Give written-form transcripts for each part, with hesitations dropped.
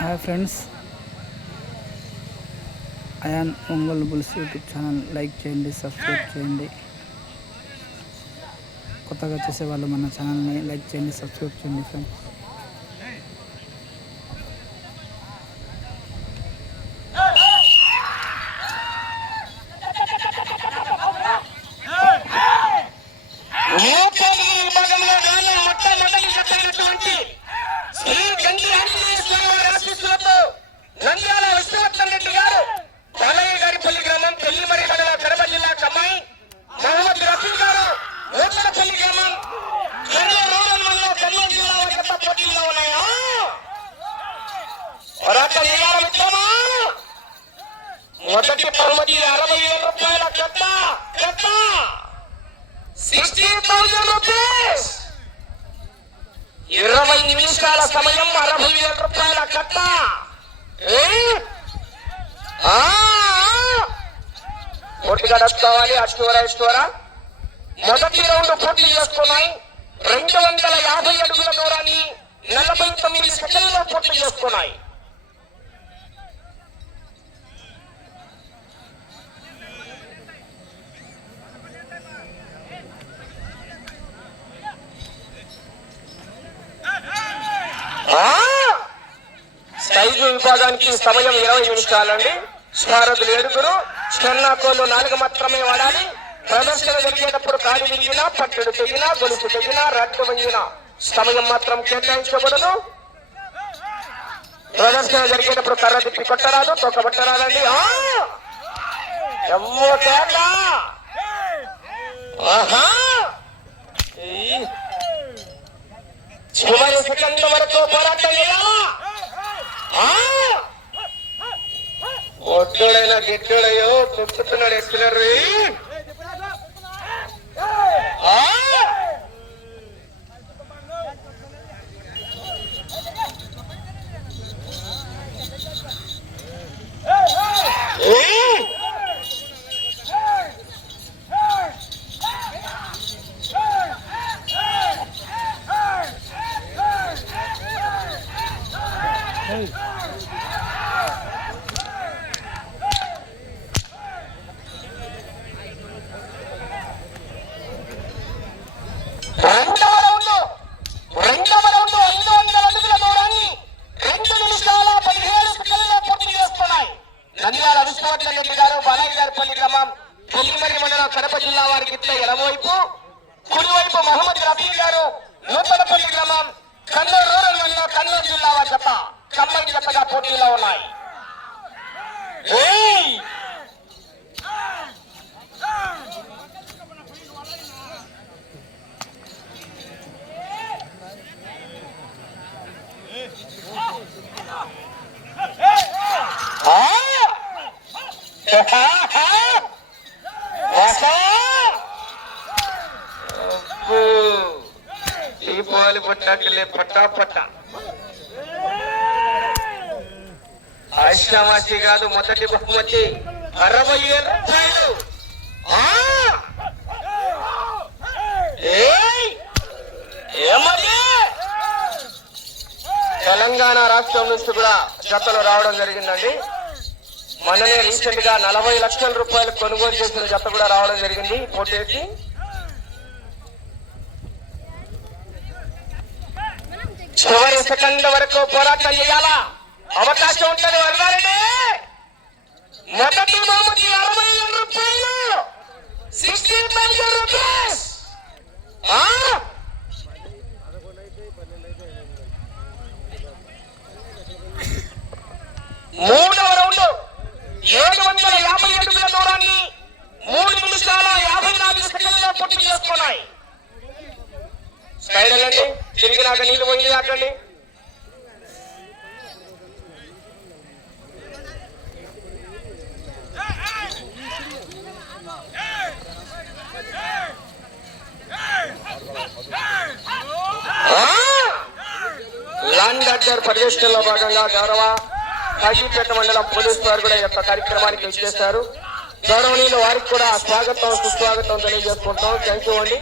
Hi friends, Ayan Ongole bulls YouTube channel like చేయండి, subscribe చేయండి. కొత్తగా చూసేవాళ్ళు మన ఛానల్ని లైక్ చేయండి, సబ్స్క్రైబ్ చేయండి ఫ్రెండ్స్. మొదటి బహుమతి 60,000 రూపాయల కట్ట 60,000 రూపీస్. 20 నిమిషాల సమయం 60,000 రూపాయల కట్ట. పూర్తిగా కావాలి. అష్టోరా మొదటి రౌండ్ పూర్తి చేసుకున్నాయి. 250 అడుగుల దూరాన్ని 49 సెకండ్లలో పూర్తి చేసుకున్నాయి. సైజు విభాగానికి సమయం 20 నిమిషాలండి. స్వారథులు 7, చెన్నాకోలు 4 మాత్రమే వాడాలి. ప్రదర్శన జరిగేటప్పుడు కాలి విరిగినా, పట్టుడు తెగినా, గొలుసు తెగినా, రట్టు వంగినా సమయం మాత్రం కేటాయించబడదు. ప్రదర్శన జరిగేటప్పుడు కర్ర తిప్పి కొట్టరాదు, తొక్కబట్టరాదండి. చివరి సెకండ్ వరకు పోరాటం ఒడ్డుడైనా గిట్టుడయ్యో తొక్కుతున్నాడు ఎక్స్లరీ. రెండవ రౌండ్ 500 అడుగుల దూరాన్ని 2 నిమిషాల 17 సెకండ్లలో పూర్తి చేసుకున్నాయి. నంద్యాల విష్ణువర్ధన్ రెడ్డి గారు, బాలయ్యగారిపల్లి గ్రామం, పొల్లిమరి మండలం, కడప జిల్లా వారికి ఇట్లా ఎడమవైపు, కుడివైపు మహమ్మద్ రఫీ గారు, నూతనపల్లి గ్రామం, కన్నూరు రూరల్ మండలం, కన్నూరు జిల్లా వారి జత ఖమ్మం జతగా పోటీలో ఉన్నాయి. దీపావళి పట్టాకలే పట్టా ఆశామాసి కాదు. మొదటి బహుమతి 60,000 రూపాయలు. తెలంగాణ రాష్ట్రం నుంచి కూడా జతలు రావడం జరిగిందండి. మననే రీసెంట్ గా 40 లక్షల రూపాయలు కొనుగోలు చేసిన జత కూడా రావడం జరిగింది పోటీకి. చివరి సెకండ్ వరకు పోరాటం చేయాలా అవకాశం ఉంటుంది వరదారెడ్డి మొదటి బహుమతి 60,000 రూపాయలు 60,000 రూపీస్ మూడవ రౌండ్ 750 అడుగుల దూరాన్ని 3 నిమిషాల 54 సెకండ్లలో పూర్తి చేసుకున్నాయి. సైడ్ వెళ్ళండి, తిరిగి నాక నీళ్ళు పోయి నాకండి. ల్యాండ్ ఆర్డర్ పరిరక్షణలో భాగంగా గౌరవ కాజీపేట మండలం పోలీసు వారు కూడా ఈ యొక్క కార్యక్రమానికి వచ్చేస్తారు. గౌరవనీయులు వారికి కూడా స్వాగతం సుస్వాగతం తెలియజేసుకుంటాం. థ్యాంక్ యూ అండి.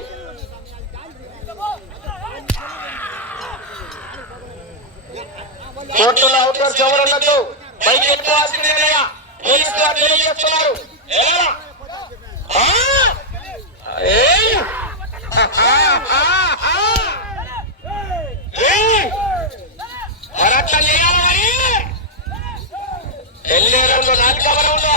కోర్టులో అవుట్డోర్స్ ఎవరున్నట్టు బయట వెళ్ళిపోవాల్సిందేనయ్యా పోలీసు వారు తెలియజేస్తున్నారు. పోరాటం చేయాలి మరి వెళ్ళే రెండు 4వ రౌండ్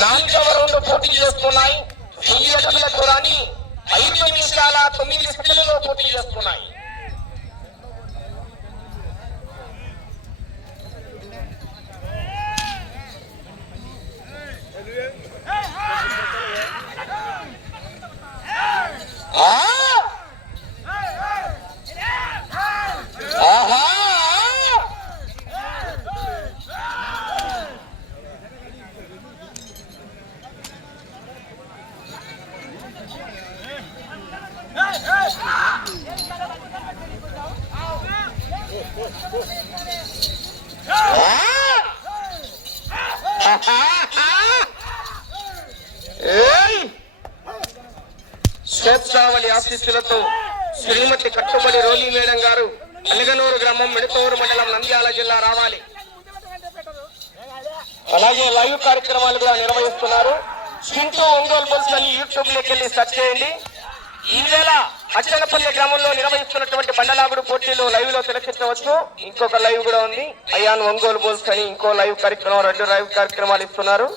4వ రౌండ్ పోటీ చేస్తున్నాయి. 1000 అడుగుల దూరాన్ని 5 నిమిషాల 9 సెకండ్లలో పోటీ చేస్తున్నాయి. శోభావళి ఆశీస్సులతో శ్రీమతి కట్టుబడి రోలి మేడం గారు అలగనూరు గ్రామం మెడతూరు మండలం నంద్యాల జిల్లా రావాలి. అలాగే లైవ్ కార్యక్రమాలు కూడా నిర్వహిస్తున్నారు. చింటూ ఒంగోలు బుల్స్ అని యూట్యూబ్ లోకి వెళ్ళి సెర్చ్ చేయండి. ఈవేళ అచ్చనపల్లి గ్రామంలో నిర్వహిస్తున్నటువంటి బండలాగుడు పోటీలు లైవ్ లో తిలకించవచ్చు. ఇంకొక లైవ్ కూడా ఉంది, అయాన్ ఒంగోలు బుల్స్ అని ఇంకో లైవ్ కార్యక్రమం, 2 లైవ్ కార్యక్రమాలు ఇస్తున్నారు.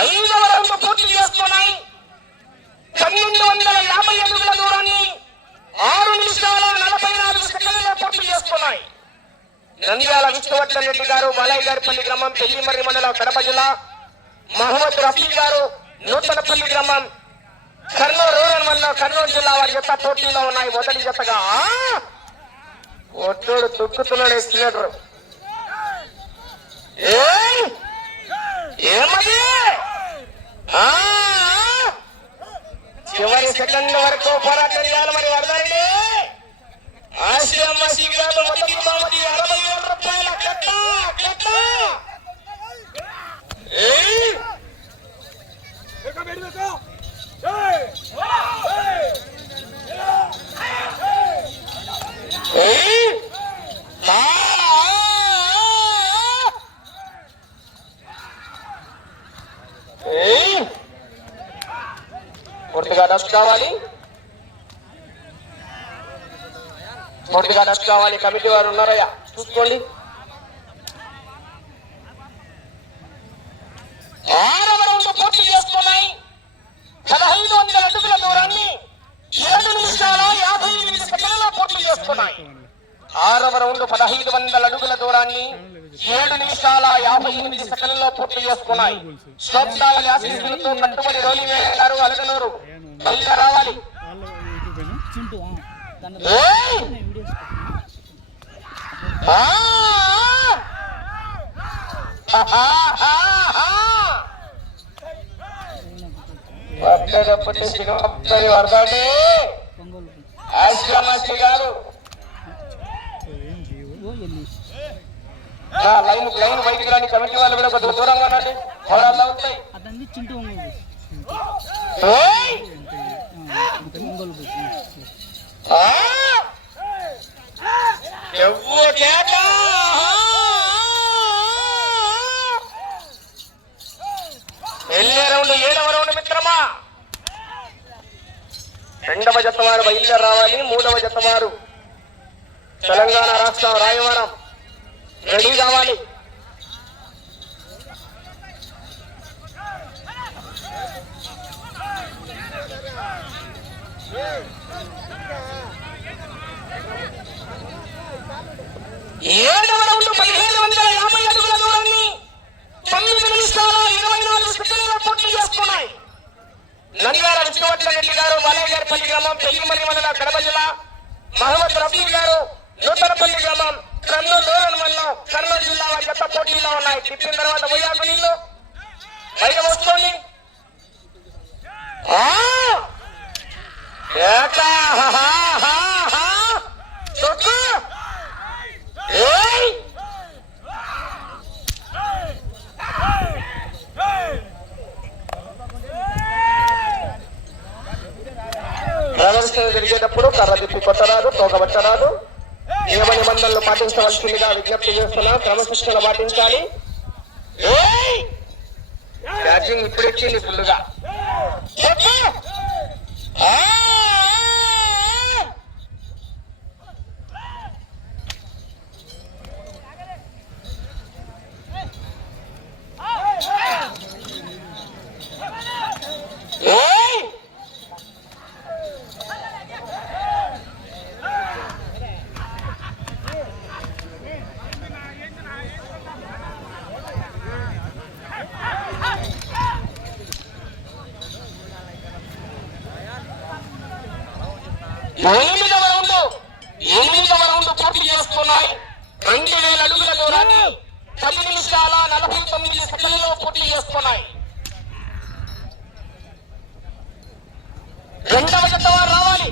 ఐదవ రౌండ్ పూర్తి చేస్తున్నాయి. 1250 అడుగుల దూరాన్ని 6 నిమిషాల 44 సెకండ్లలో పూర్తి చేస్తున్నాయి. నంద్యాల విష్ణువర్ధన్ రెడ్డి గారు బాలయ్యగారిపల్లి గ్రామం పెళ్లిమర్రి మండలం కడప జిల్లా, మహమ్మద్ రఫీ గారు నూతనపల్లి గ్రామం కర్నూలు రూరల్ మండలం కర్నూలు జిల్లా వారి జత పోటీలో ఉన్నాయి. మొదటి జతగా ఒట్టోడు తొక్కుతున్నాడు ఎక్కినట్టు. ఏమది చివరి సెకండ్ వరకు పోరాటం చేయాలి మరి వరదండి. ఆసియమ్మ శ్రీగారు మొదటి బహుమతి 60,000 రూపాయల కట్ట. పూర్తిగా డస్ట్ కావాలి. కమిటీ వారు ఉన్నారయ్యా, చూసుకోండి. 6వ రౌండ్ పూర్తి చేస్తున్నాయి. 1500 అడుగుల దూరాన్ని 7 నిమిషాల 58 సెకండ్లలో పూర్తి చేస్తున్నాయి. 6వ రౌండ్ 1500 అడుగుల దూరాన్ని 7 నిమిషాల 58 సెకండ్లలో పూర్తి చేసుకున్నాయి. శోభావళి ఆశీస్సులతో కట్టుబడి రోలి గారు అలగనూరు బయట రావాలి. వరదండి ఆశ్రమాస్తి గారు లైన్ బయటికి రాని కమిటీ వాళ్ళు కూడా కొద్దిగా దూరంగా ఉండండి. హోరాల్లో ఉంటాయి. వెళ్ళే రౌండ్ 7వ రౌండ్ మిత్రమా. 2వ జత వారు బయలుదేరి రావాలి. 3వ జత వారు తెలంగాణ రాష్ట్రం రాయవరం రెడీ కావాలి. ఏడవ రౌండ్ 1750 అడుగుల దూరాన్ని 9 నిమిషాల 24 సెకండ్ల పూర్తి చేసుకున్నాయి. నంద్యాల విష్ణువర్ధన్ రెడ్డి గారు, బాలయ్యగారిపల్లి గ్రామం, పెళ్లిమల్లి మండల, కడప జిల్లా. మహమ్మద్ రఫీ గారు, నూతనపల్లి గ్రామం, కర్నూలు మండలం, కర్నూలు జిల్లా వారి గత పోటీలో ఉన్నాయి. తిప్పిన తర్వాత పోయాకు నీళ్ళు బయట వస్తుంది. ప్రదర్శన జరిగేటప్పుడు కర్ర తిప్పి కొట్టరాదు, తోకబట్టరాదు. నియమ నిబంధనలు పాటించవలసిందిగా విజ్ఞప్తి చేస్తున్నా. క్రమశిక్షణ పాటించాలి. ఛార్జింగ్ ఇప్పుడు ఎక్కింది ఫుల్లుగా. ఎనిమిదవ రౌండ్ పూర్తి చేసుకున్నాయి. 2000 అడుగుల దూరాన్ని 10 నిమిషాల 49 సెకండ్లలో పూర్తి చేసుకున్నాయి. 2వ జత వారు రావాలి.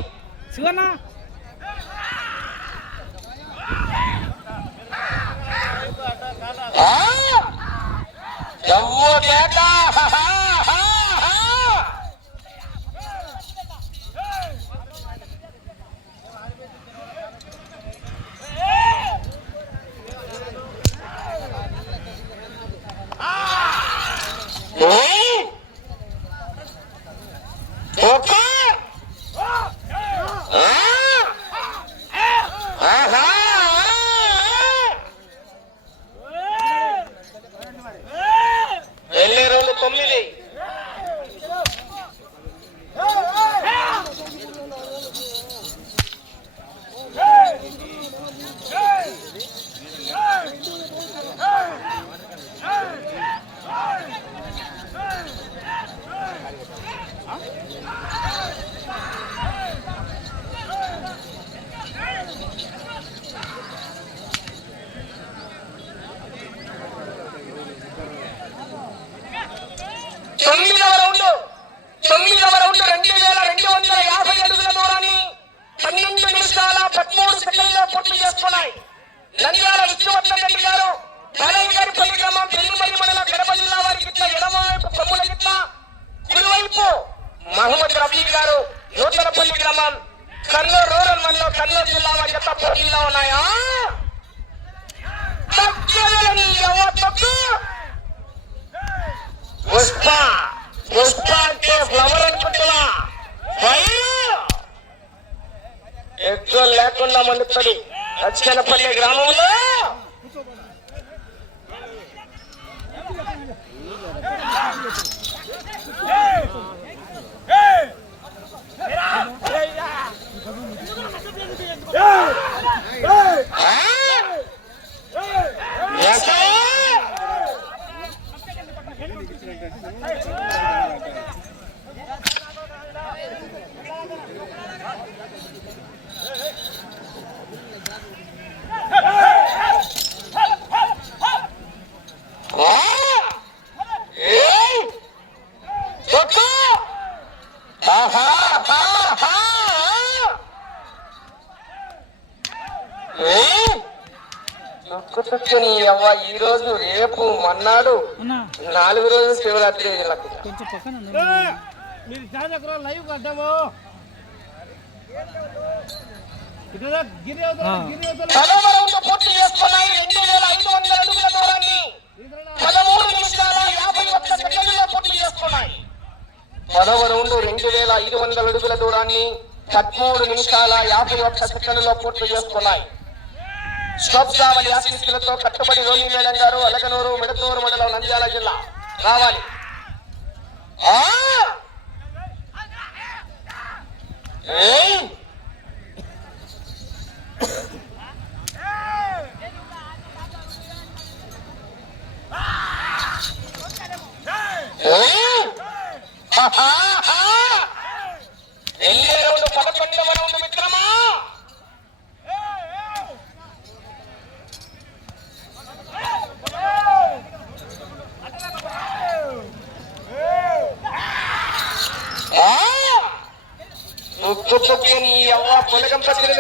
వెళ్ళే రోజు 9. తొమ్మిదవ రౌండ్ 2250 అడుగుల దూరాన్ని 12 నిమిషాల 13 సెకండ్లలో పూర్తి చేసుకున్నాయి. నంద్యాల విష్ణువర్ధన్ రెడ్డి గారు, బాలయ్యగారిపల్లి గ్రామం, పెళ్లిమల్లి మండల, కడప జిల్లా వారి గిట్ల ఎడమవైపు కొమ్ముల గిట్ల, కుడివైపు మహమ్మద్ రఫీ గారు, నూతనపల్లి గ్రామం, కర్నూలు రూరల్ మండలం, కర్నూలు జిల్లా వారి గత పోటీల్లో ఉన్నాయా. పుష్ప అంటే ఫ్లవర్ అనుకుంటున్నా. ఎక్కువ లేకుండా మండుతుంది దక్షిణపల్లి గ్రామంలో. చుక్కుని అవ్వ ఈ రోజు రేపు మన్నాడు 4 రోజులు శివరాత్రి పూర్తి చేసుకున్నాయి. 2500 అడుగుల దూరాన్ని 13 నిమిషాల 51 సెకండ్లలో పూర్తి చేసుకున్నాయి. 10వ రౌండ్ 2500 అడుగుల దూరాన్ని 13 నిమిషాల 51 సెకండ్లలో పూర్తి చేసుకున్నాయి. శోభావళి ఆశీస్సులతో కట్టుబడి రోలి మేడం గారు అలగనూరు మిడతూరు మండలం నంద్యాల జిల్లా రావాలి. వెళ్ళే రౌండ్ 11వ రౌండ్ మిత్రమా. నీ అవ్వ పొలగం పచ్చిగా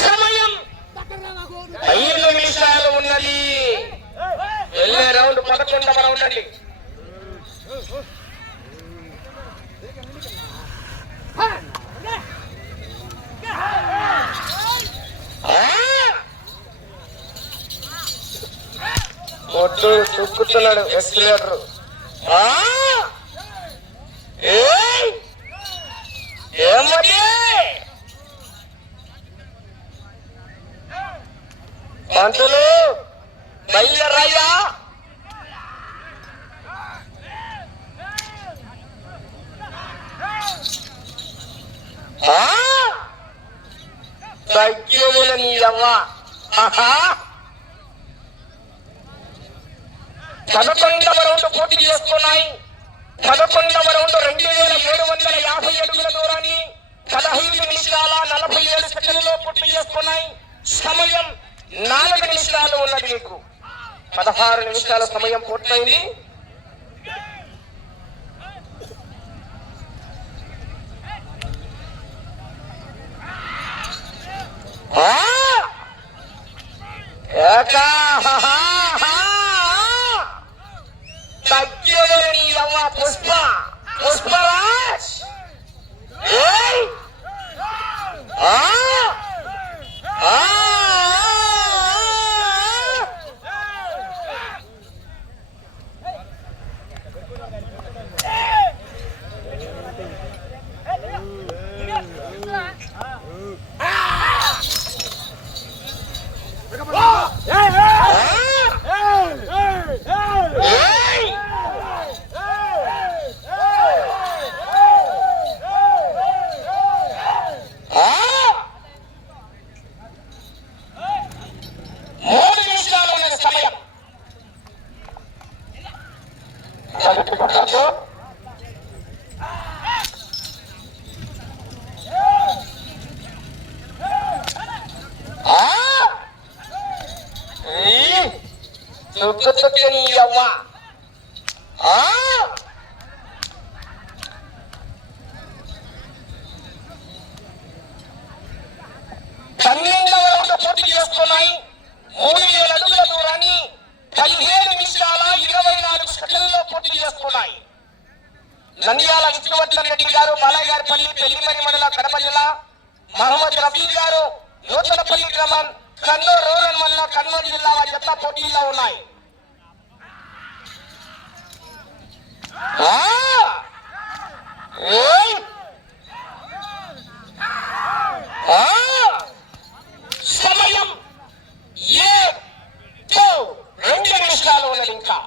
సమయం 5 నిమిషాలు ఉన్నది. వెళ్ళే రౌండ్ 11వ రౌండ్ అండి. ఒట్టు చుక్కుతున్నాడు ఎక్స్లేటర్. ఏమది పంతులు బయలుదేరాయా. తగ్గిన నీదమ్మా. 11వ రౌండ్ పూర్తి చేసుకున్నాయి. 11వ రౌండ్ 2750 అడుగుల దూరాన్ని 15 నిమిషాల 47 సెకండ్లలో పూర్తి చేసుకున్నాయి. సమయం 4 నిమిషాలు ఉన్నది. మీకు 16 నిమిషాల సమయం పూర్తయింది. తగ్గివని అవ్వ పుష్పరాజ్. అవ్వ 12వ రౌండ్ పూర్తి చేసుకున్నాయి. 3000 అడుగుల దూరాన్ని 17 నిమిషాల 24 సెకండ్లలో పూర్తి చేసుకున్నాయి. నంద్యాల విష్ణువర్ధన్ రెడ్డి గారు బాలయ్యగారిపల్లి పెళ్లిమరి మండలం కడప జిల్లా, మహమ్మద్ రఫీ గారు నూతనపల్లి గ్రామం కన్నూరు రూరల్ మండలం కర్నూలు జిల్లా వారి జత పోటీల్లో ఉన్నాయి. సమయం 2 నిమిషాలు ఉన్నది. ఇంకా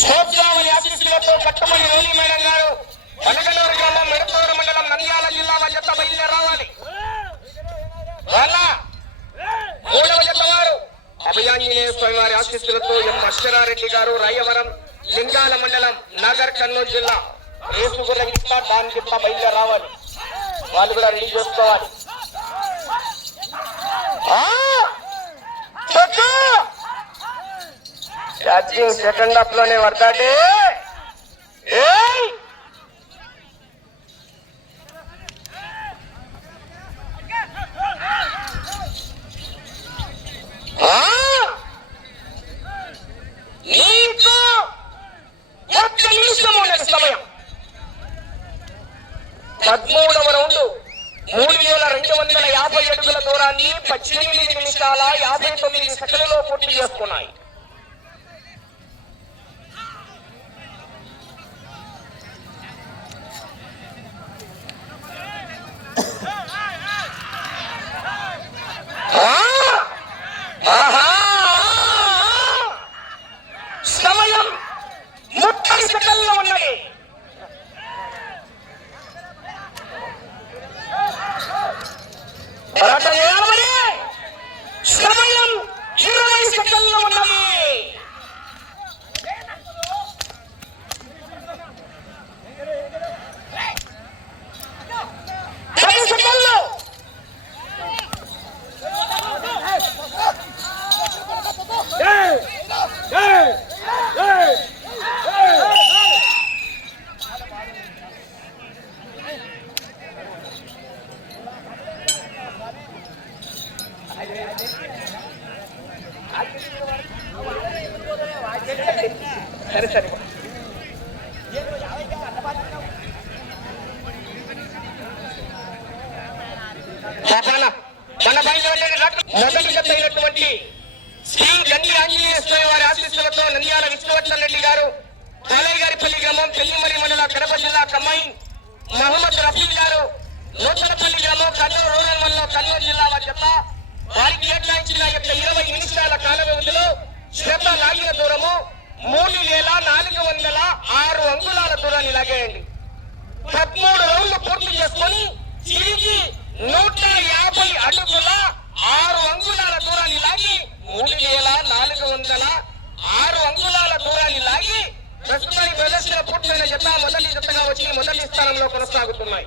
శోభావళి ఆశీస్సులతో కట్టుమని రోలి మేడం గారు వనగనూరు గ్రామం మిడతూరు మండలం నంద్యాల జిల్లా వారి జత బయలుదేరి రావాలి. వాళ్ళ 3వ జత వారు అభయాంజనేయ స్వామి వారి ఆశీస్సులతో ఎం అశ్వరారెడ్డి గారు రాయవరం లింగాల మండలం నగర్ కర్నూలు జిల్లా రేసుగుర్ర గిట్ల దాని గిట్ల బయలుదేరి రావాలి. వాళ్ళు కూడా రెడీ చేసుకోవాలి. ఛార్జింగ్ సెకండ్ హాఫ్ లోనే పడతాడే. నీకు 1 నిమిషం ఉన్నది సమయం. 13వ రౌండ్ 3250 అడుగుల దూరాన్ని 18 నిమిషాల 59 సెకన్లలో పూర్తి చేసుకున్నాయి. సమయం 30 సెకన్లు ఉన్నది. సమయం 20 సెకన్లు ఉన్నది. 10 సెకన్లు. సరే సరే మన మొదటి జత అయినటువంటి శ్రీ గండి ఆంజనేయ స్వామి వారి ఆశీస్సులతో నంద్యాల విష్ణువర్ధన్ రెడ్డి గారు బాలయ్యగారిపల్లి గ్రామం పెళ్లిమరి మండల కడప జిల్లా కమ్మాయి మహమ్మద్ రఫీల్ గారు నూతనపల్లి గ్రామం కర్నూలు రూరల్ మండలం కర్నూలు జిల్లా వారి జత వారికి కేటాయించిన 20 నిమిషాల కాల వ్యవధిలో శ్రద్ధ లాగిన దూరము 3406 అంగుళాల దూరాన్ని లాగేయండి. 13 రౌండ్లు పూర్తి చేసుకొని తిరిగి 150 అడుగుల 6 అంగుళాల దూరాన్ని లాగి 3406 అంగుళాల దూరాన్ని లాగి ప్రస్తుతానికి ప్రదర్శన పూర్తయిన జత మొదటి జతగా వచ్చి మొదటి స్థానంలో కొనసాగుతున్నాయి.